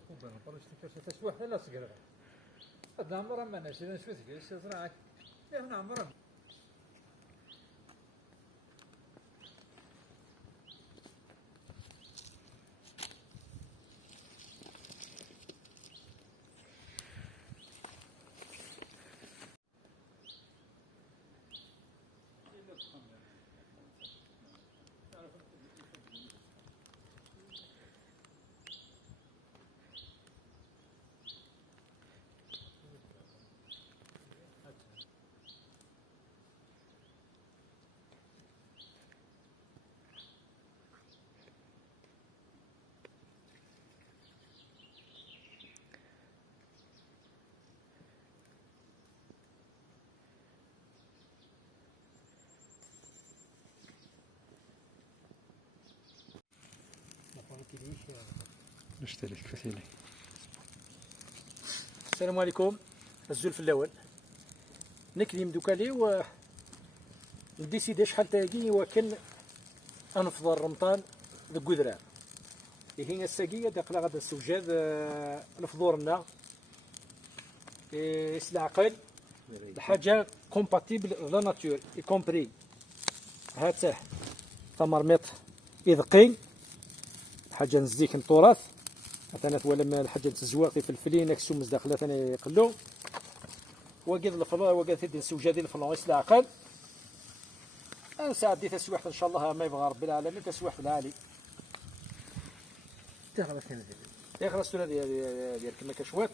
كوبان طرش تسوح لا صغيرة هاد عمرها ما ناس إذا نشوف فيه زراعة إحنا عمرها نشترك فسيلي. السلام عليكم. الزول في الاول نكلم دوكالي و نديسيدي شحال تاكي وكن انفضل رمطان ذك قدران هي الساقيه داقلا غادا السوجاد الفضورنا العقل الحاجه كومباتيبل لا ناتور اي كومبري هاته ثمرميط يذقي حاجه نزيك التراث مثلا ولا الحاجه تزواق في الفلين اكسو مزداخله ثاني يقلو وقد الفلان وقد ثدي السوجه ديال الفلان يسلا عقل نساعد دي تسويحت ان شاء الله ما يبغى رب العالمين تسويحت العالي تخلص هنا ياخذ السنه ديال كما كشوات